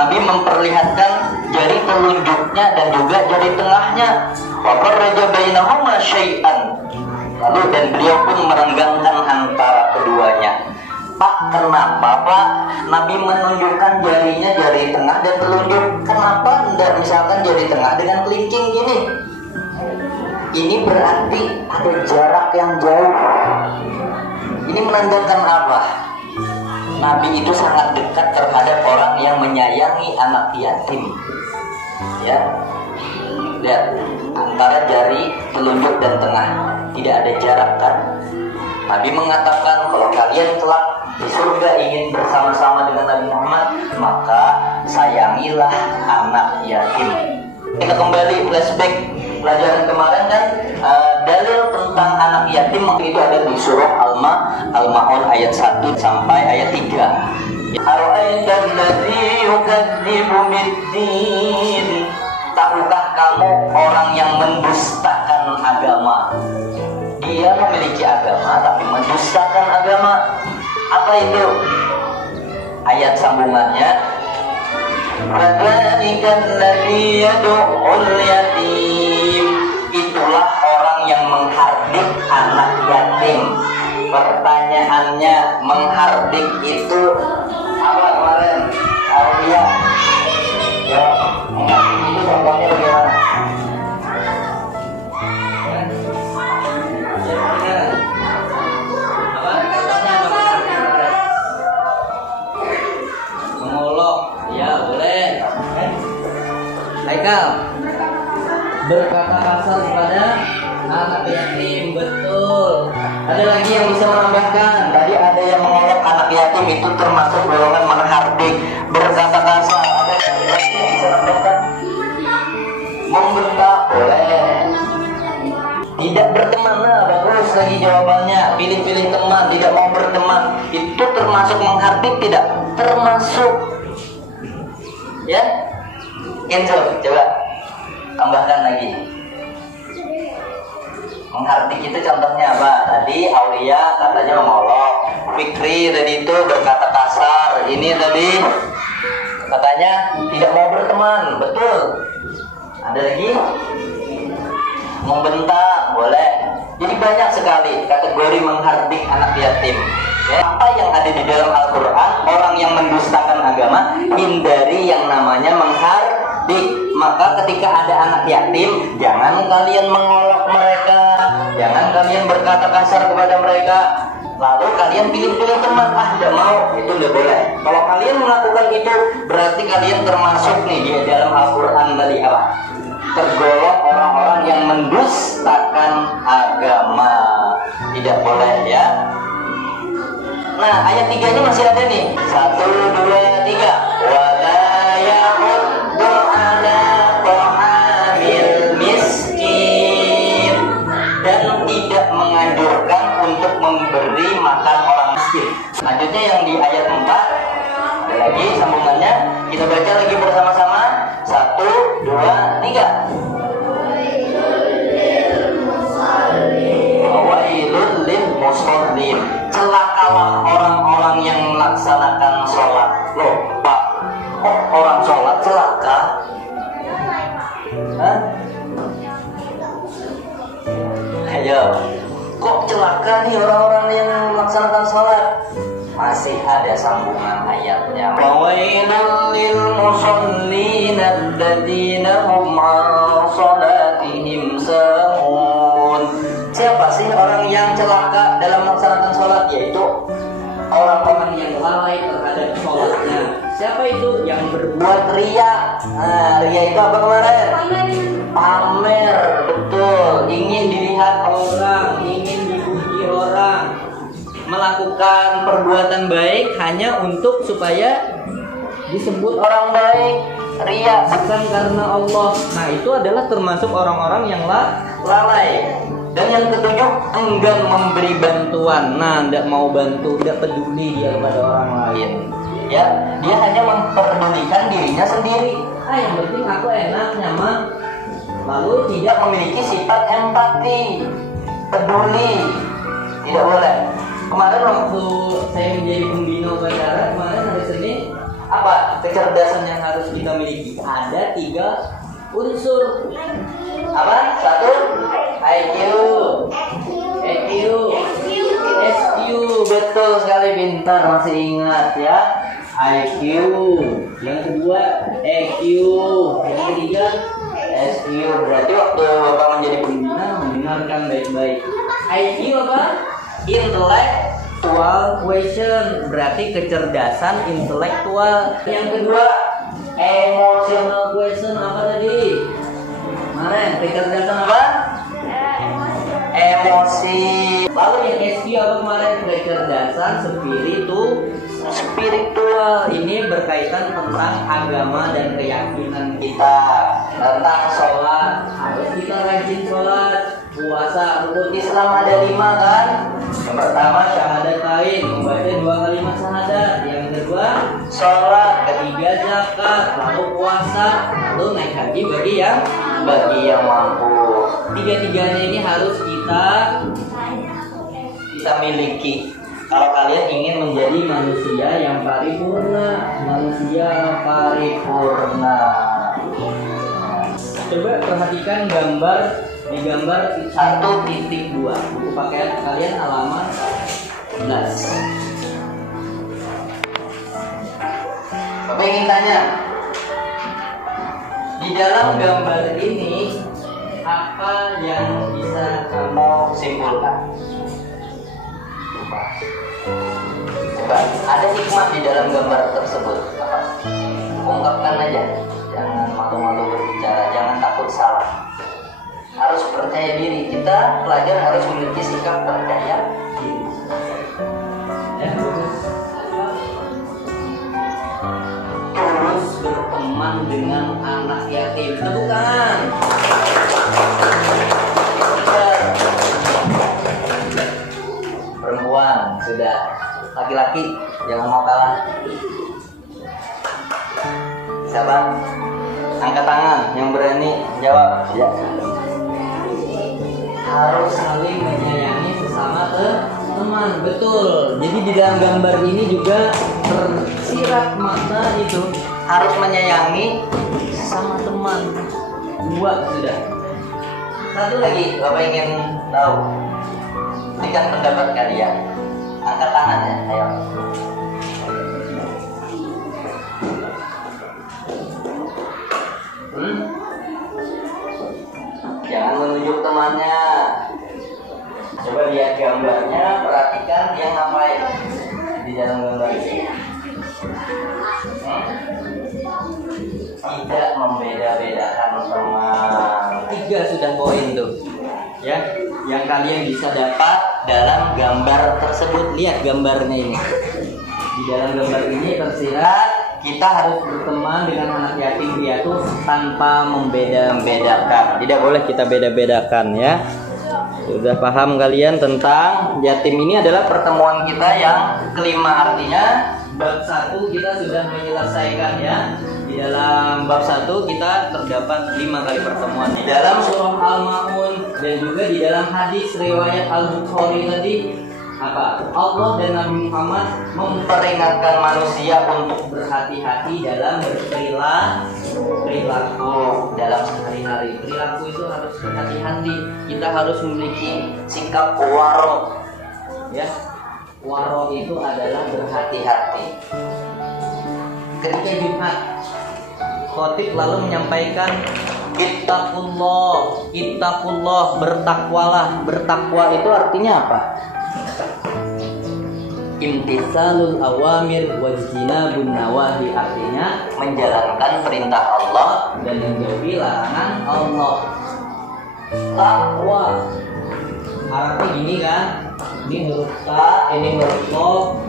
Nabi memperlihatkan jari telunjuknya dan juga jari tengahnya. Wa farraja bainahuma syai'an. Lalu dan beliau pun merenggangkan antara keduanya. Pak, kenapa Pak Nabi menunjukkan jarinya jari tengah dan telunjuk? Kenapa tidak misalkan jari tengah dengan kelingking gini? Ini berarti ada jarak yang jauh. Ini menandakan apa? Nabi itu sangat dekat terhadap orang yang menyayangi anak yatim. Ya, lihat antara jari telunjuk dan tengah tidak ada jarak kan? Nabi mengatakan kalau kalian kelak di surga ingin bersama-sama dengan Nabi Muhammad, maka sayangilah anak yatim. Kita kembali flashback pelajaran kemarin kan, dalil tentang anak yatim itu ada di surah Al-Ma'un ayat 1 sampai ayat 3. Ara'aital ladzi yukadzibu bid-din. Tahukah kamu orang yang mendustakan agama? Dia memiliki agama tapi mendustakan agama. Apa itu? Ayat sambungannya, fadzalikan ladzi yad'ul yatim. Itulah orang yang menghardik anak yatim. Pertanyaannya, menghardik itu apa kemarin? Aulia. Ya, menghardik itu contohnya bagaimana? Berkata kasar kepada anak yatim, betul. Ada lagi yang bisa menambahkan. Tadi ada yang mengolok anak yatim itu termasuk golongan menghardik. Berkata kasar, ada yang bisa menambahkan. Membentak boleh. Tidak berteman, nah bagus lagi jawabannya. Pilih-pilih teman, tidak mau berteman. Itu termasuk menghardik tidak? Termasuk. Ya, Enzo, coba tambahkan lagi. Menghardik itu contohnya apa? Tadi Aulia katanya mengolok, Fikri tadi itu berkata kasar, ini tadi katanya tidak mau berteman, betul. Ada lagi? Membentak, boleh. Jadi banyak sekali kategori menghardik anak yatim. Ya, apa yang ada di dalam Al-Quran, orang yang mendustakan agama, hindari yang namanya menghardik. Maka ketika ada anak yatim, jangan kalian mengolok mereka, jangan kalian berkata kasar kepada mereka, lalu kalian pilih-pilih teman, tidak mau, itu tidak boleh. Kalau kalian melakukan itu, berarti kalian termasuk nih di dalam Al-Quran tadi apa? Tergolong orang-orang yang mendustakan agama. Tidak boleh ya. Nah, ayat 3-nya masih ada nih. 1, 2, 3. Wala yahuddu ala ta'amil miskin. Dan tidak menganjurkan untuk memberi makan orang miskin. Lanjutnya yang di ayat 4. Ada lagi sambungannya. Kita baca lagi bersama-sama. 1, 2, 3. Wailul lil musallin. Celakalah orang-orang yang melaksanakan sholat. Loh, Pak, kok orang sholat celaka? Hah? Ayo, kok celaka nih orang-orang yang melaksanakan sholat? Masih ada sambungan ayatnya. Wailul lil musallin alladzina hum 'an sholatihim sahun. Siapa sih orang yang celaka dalam melaksanakan sholat? Yaitu orang-orang yang lalai terhadap sholatnya. Siapa itu? Yang berbuat riya. Nah, riya itu apa kemarin? Pamer, betul. Ingin dilihat orang, ingin dipuji orang, melakukan perbuatan baik hanya untuk supaya disebut orang baik. Riya bukan karena Allah. Nah, itu adalah termasuk orang-orang yang lalai. Dan yang ketujuh, enggan memberi bantuan. Nah, tidak mau bantu, tidak peduli dia kepada orang lain. Ya, dia hanya memperdulikan dirinya sendiri. Yang penting aku enak, nyaman. Lalu tidak memiliki sifat empati, peduli. Tidak boleh. Kemarin waktu saya menjadi pembina upacara, kemarin hari Senin, Apa kecerdasan yang harus kita miliki? Ada 3 unsur. Apa? 1 IQ, EQ, SQ. Betul sekali, pintar, masih ingat ya. IQ. Yang kedua EQ. Yang ketiga SQ. Berarti waktu Bapak menjadi pembina mendengarkan baik-baik. IQ apa? Intellectual question. Berarti kecerdasan intelektual. Yang kedua emotional question. Apa tadi? Kemarin kecerdasan apa? Emosi. Lalu yang SQ apa kemarin? Kecerdasan spiritual. Ini berkaitan tentang agama dan keyakinan kita. Tentang sholat, harus kita rajin sholat. Puasa, rukun Islam ada 5 kan? Yang pertama syahadatain, membaca 2 kalimat syahadat. Yang kedua sholat, ketiga zakat, lalu puasa, lalu naik haji bagi yang mampu. 3-tiganya ini harus kita miliki. Kalau kalian ingin menjadi manusia yang paripurna, Coba perhatikan di gambar 1.2 buku pakaian kalian halaman 11. Bapak ingin tanya, di dalam gambar ini apa yang bisa kamu simpulkan? Coba, ada hikmah di dalam gambar tersebut. Apa? Ungkapkan aja. Jangan malu-malu berbicara, jangan takut salah. Harus percaya diri. Kita pelajar harus memiliki sikap percaya diri. Terus berteman dengan anak yatim. Tepuk tangan. Perempuan sudah, laki-laki jangan mau kalah. Siapa? Angkat tangan yang berani jawab. Ya. Harus saling menyayangi sesama teman. Betul. Jadi di dalam gambar ini juga tersirat makna itu, harus menyayangi sesama teman. 2 sudah. 1 lagi Bapak ingin tahu. Berikan pendapat kalian. Angkat tangan ya, ayo. Jangan menunjuk temannya. Coba lihat gambarnya, perhatikan dia ngapain di dalam gambar ini. Tidak membeda-bedakan teman. 3 sudah poin tuh. Ya, yang kalian bisa dapat dalam gambar tersebut. Lihat gambarnya ini. Di dalam gambar ini tersirat kita harus berteman dengan anak yatim piatu tanpa membeda-bedakan. Tidak boleh kita beda-bedakan ya. Sudah paham kalian tentang yatim? Ini adalah pertemuan kita yang kelima, artinya bab 1 kita sudah menyelesaikan ya. Di dalam bab 1 kita terdapat 5 kali pertemuan. Di dalam surah Al-Ma'un dan juga di dalam hadis riwayat Al-Bukhari tadi, apa? Allah dan Nabi Muhammad memperingatkan manusia untuk berhati-hati dalam perilaku dalam sehari-hari. Perilaku itu harus berhati-hati. Kita harus memiliki sikap waro. Ya, waro itu adalah berhati-hati. Ketika Jumat, khotib lalu menyampaikan Ittaqullah, bertakwalah. Bertakwa itu artinya apa? Imtisalul awamir wajtinabun nawahi, artinya menjalankan perintah Allah dan menjauhi larangan Allah. Takwa artinya gini kan? Ini huruf ta, ini huruf lo.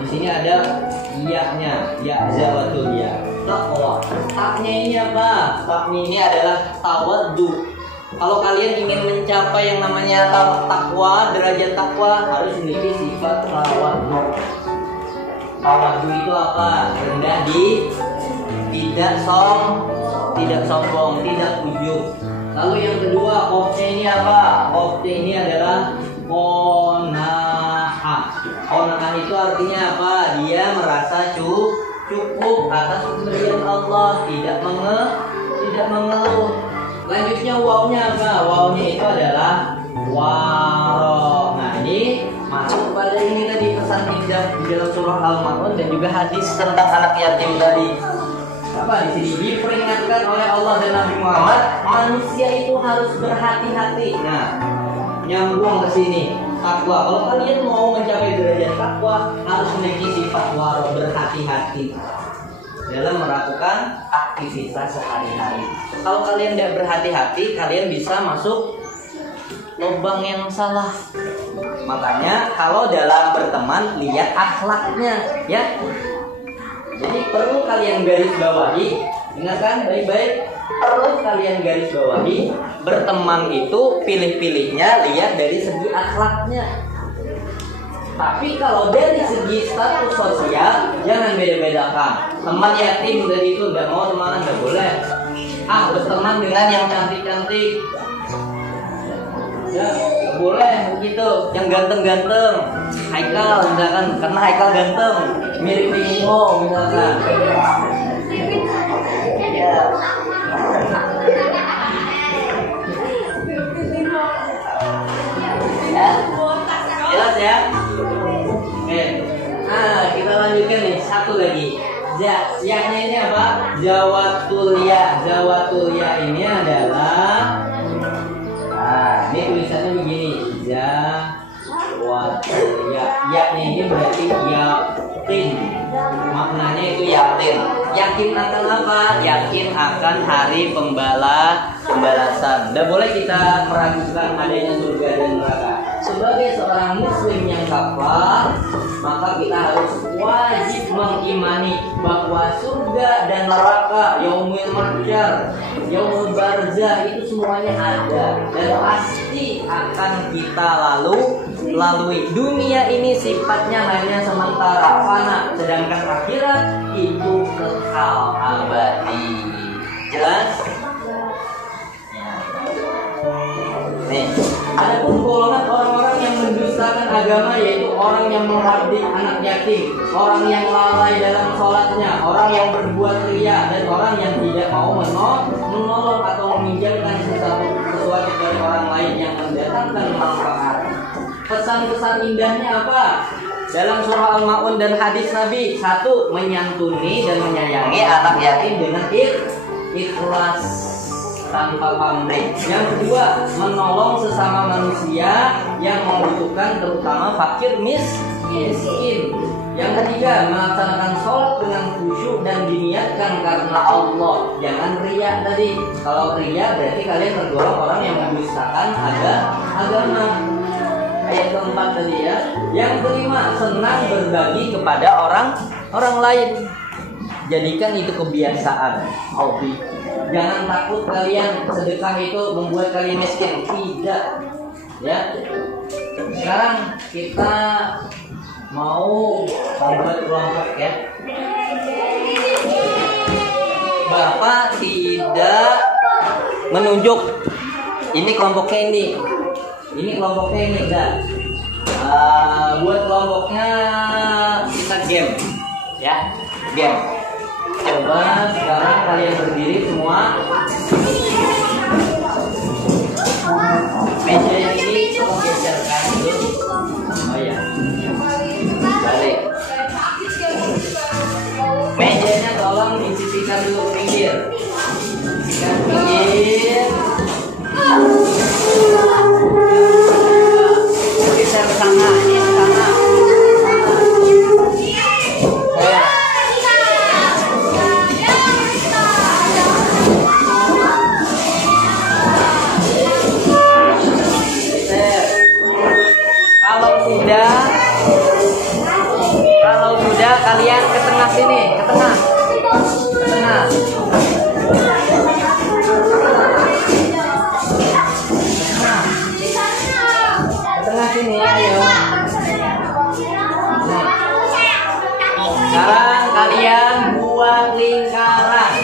Di sini ada iya-nya, ya zawatul ya. Takwa. Taknya ini apa? Taknya ini adalah tawaddu. Kalau kalian ingin mencapai yang namanya takwa, derajat takwa, harus memiliki sifat tawaddu. Tawaddu itu apa? Rendah di, tidak sombong, tidak ujub. Lalu yang kedua, qofnya ini apa? Qofnya ini adalah qanaah. Qanaah itu artinya apa? Dia merasa cukup atas pemberian Allah, tidak mengeluh. Lanjutnya wawnya apa? Wawnya itu adalah waro. Nah ini masuk pada ini tadi pesan indah di dalam surah Al-Maun dan juga hadis Tentang anak yatim tadi. apa di sini diperingatkan oleh Allah dan Nabi Muhammad, manusia itu harus berhati-hati. Nah, nyambung ke sini takwa. Kalau kalian mau mencapai derajat takwa, harus memiliki sifat waro, berhati-hati dalam melakukan aktivitas sehari-hari. Kalau kalian tidak berhati-hati, kalian bisa masuk lubang yang salah. Makanya kalau dalam berteman, lihat akhlaknya, ya. Jadi perlu kalian garis bawahi, dengarkan baik-baik. Perlu kalian garis bawahi, berteman itu pilih-pilihnya lihat dari segi akhlaknya. Tapi kalau dari segi status sosial, jangan beda-bedakan. Teman yatim dari itu nggak mau teman, nggak boleh. Berteman dengan yang cantik-cantik, ya boleh begitu. Yang ganteng-ganteng, Haikal misalkan, karena Haikal ganteng, mirip Pingo misalkan. Ya. Jelas ya? Oke. Nah, kita lanjutkan nih satu lagi. Ya-nya ini apa? Jawatul ya. Jawatul ya ini adalah, nah, ini tulisannya begini. Jawatul ya. Ya-nya ini berarti yakin. Maknanya itu yakin. Yakin akan apa? Yakin akan hari pembalasan. Tidak boleh kita meragukan adanya surga dan neraka. Sebagai seorang muslim yang kafir, maka kita harus wajib mengimani bahwa surga dan neraka, yaumul mahsyar, yaumul barzah itu semuanya ada dan pasti akan kita lalui. Dunia ini sifatnya hanya sementara, fana, sedangkan akhirat itu kekal abadi. Jelas? Nih, adapun golongan orang-orang yang mendustakan agama, yaitu orang yang menghardik anak yatim, orang yang lalai dalam sholatnya, orang yang berbuat ria, dan orang yang tidak mau menolong atau meminjamkan sesuatu dari orang lain yang mendatangkan manfaat. Pesan-pesan indahnya apa? Dalam surah Al-Maun dan hadis Nabi, satu, menyantuni dan menyayangi anak yatim dengan ikhlas tanpa pamrih. Yang kedua, menolong sesama manusia yang membutuhkan, terutama fakir miskin. Yang ketiga, melaksanakan sholat dengan khusyuk dan diniatkan karena Allah. Jangan riya tadi. Kalau riya berarti kalian tergolong orang yang mendustakan agama. Ayat keempat tadi ya. Yang kelima, senang berbagi kepada orang lain. Jadikan itu kebiasaan, hobi. Jangan takut kalian sedekah itu membuat kalian miskin. Tidak. Ya. Sekarang kita mau membuat kelompok ya. Bapak tidak menunjuk ini kelompoknya ini. Ini kelompoknya ini enggak. Buat kelompoknya kita game. Ya, game. Coba sekarang kalian berdiri semua. Meja yang ini tolong geserkan dulu. Oh ya. Balik. Mejanya tolong disisihkan dulu ke pinggir. Sisihkan pinggir. Geser ke sana, ini ke sana. Kalau sudah kalian ke tengah sini, ke tengah. Ke tengah. Ke tengah sini, ayo. Sekarang kalian buat lingkaran.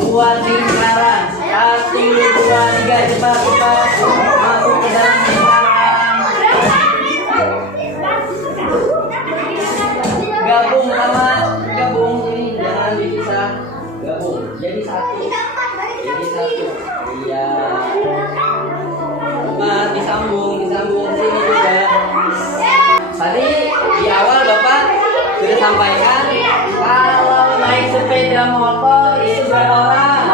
Buat lingkaran. 1, 2, 3, cepat. Masuk ke dalam lingkaran. Gabung disambung. Jadi satu. Iya. Bapak disambung sini juga. Tadi di awal Bapak sudah sampaikan kalau naik sepeda motor itu berapa orang?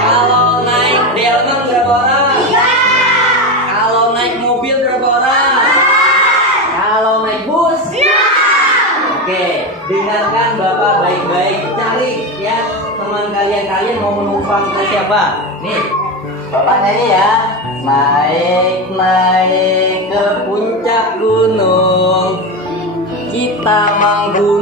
Kalau naik delman berapa orang? Kalau naik mobil berapa orang? Kalau naik bus? Oke, dengarkan Bapak baik-baik. Cari ya teman kalian mau menumpang ke siapa? Nih, Bapak nyanyi ya. Naik ke puncak gunung, kita manggung